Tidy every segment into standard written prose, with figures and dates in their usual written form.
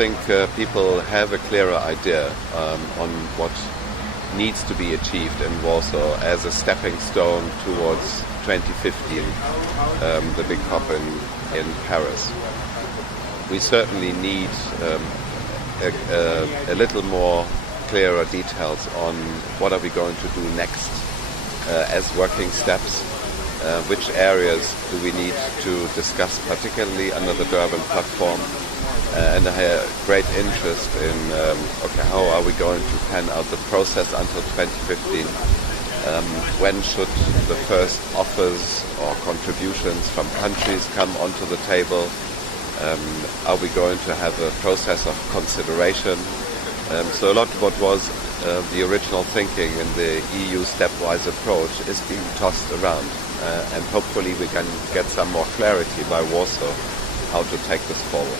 think people have a clearer idea on what needs to be achieved in Warsaw as a stepping stone towards 2015, the big COP in Paris. We certainly need a little more clearer details on what are we going to do next as working steps. Which areas do we need to discuss, particularly under the Durban platform? And I have great interest in how are we going to pan out the process until 2015? When should the first offers or contributions from countries come onto the table? Are we going to have a process of consideration? So a lot of what was the original thinking in the EU stepwise approach is being tossed around. And hopefully we can get some more clarity by Warsaw how to take this forward.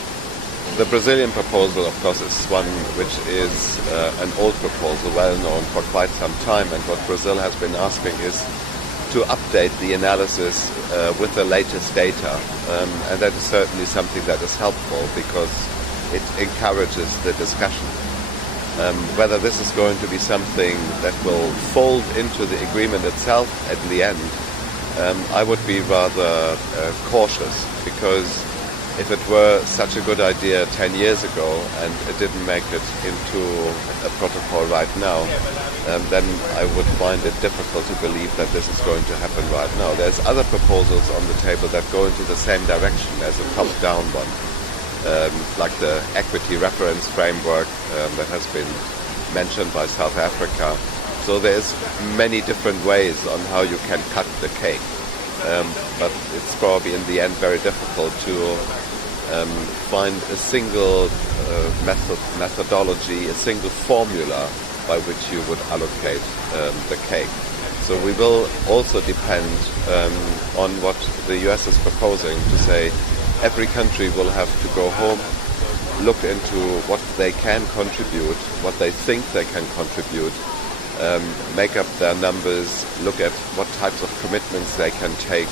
The Brazilian proposal, of course, is one which is an old proposal, well known for quite some time, and what Brazil has been asking is to update the analysis with the latest data, and that is certainly something that is helpful because it encourages the discussion. Whether this is going to be something that will fold into the agreement itself at the end, I would be rather cautious, because if it were such a good idea 10 years ago and it didn't make it into a protocol right now, then I would find it difficult to believe that this is going to happen right now. There's other proposals on the table that go into the same direction as a top-down one, like the equity reference framework that has been mentioned by South Africa. So there's many different ways on how you can cut the cake, but it's probably in the end very difficult to find a single methodology, a single formula by which you would allocate the cake. So we will also depend on what the US is proposing, to say every country will have to go home, look into what they can contribute, what they think they can contribute, make up their numbers, look at what types of commitments they can take,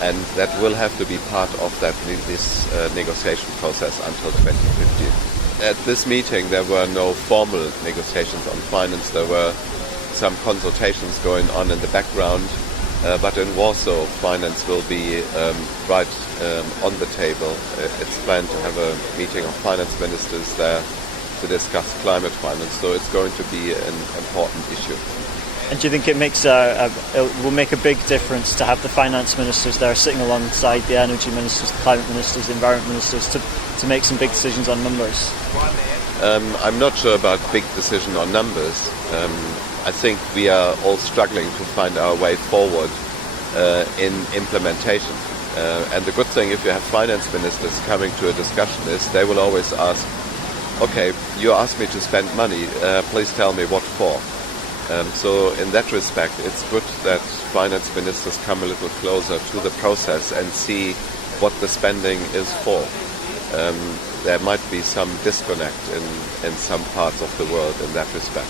and that will have to be part of this negotiation process until 2015. At this meeting there were no formal negotiations on finance. There were some consultations going on in the background, but in Warsaw finance will be right on the table. It's planned to have a meeting of finance ministers there to discuss climate finance, so it's going to be an important issue. And do you think it will make a big difference to have the finance ministers there sitting alongside the energy ministers, the climate ministers, the environment ministers to make some big decisions on numbers? I'm not sure about big decision on numbers. I think we are all struggling to find our way forward in implementation. And the good thing if you have finance ministers coming to a discussion is they will always ask, okay, you asked me to spend money, please tell me what for. So in that respect, it's good that finance ministers come a little closer to the process and see what the spending is for. There might be some disconnect in some parts of the world in that respect.